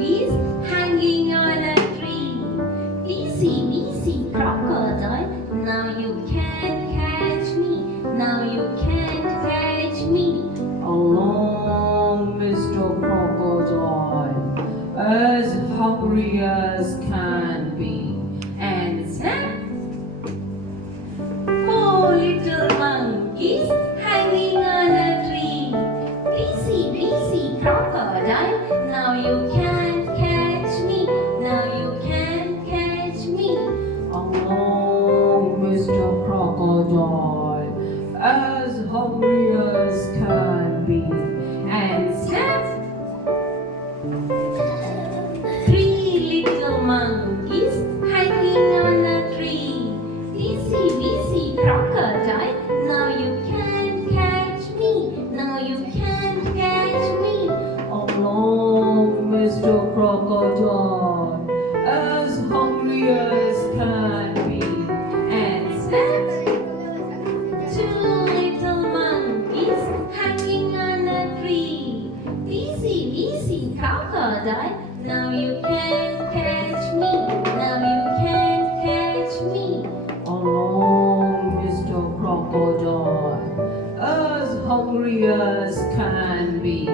monkeys hanging on a tree. Easy, crocodile, now you can't catch me. Now you can't catch me. Along, Mr. Crocodile, as hungry as can be. And snap! 4 little monkeys hanging on a tree. Easy, crocodile, now you can't catch me. Now you can't catch me. Along, Mr. Crocodile, as hungry as can be. And snap! 3 little monkeys hanging on a tree. Easy, crocodile, now you can't catch me. Now you can't catch me. Along, Mr. Crocodile, as hungry as can be. And snap! 2 little monkeys hanging on a tree. Easy, crocodile, now you can't catch me. Now you can't catch me. Along, Mr. Crocodile, as hungry as can be.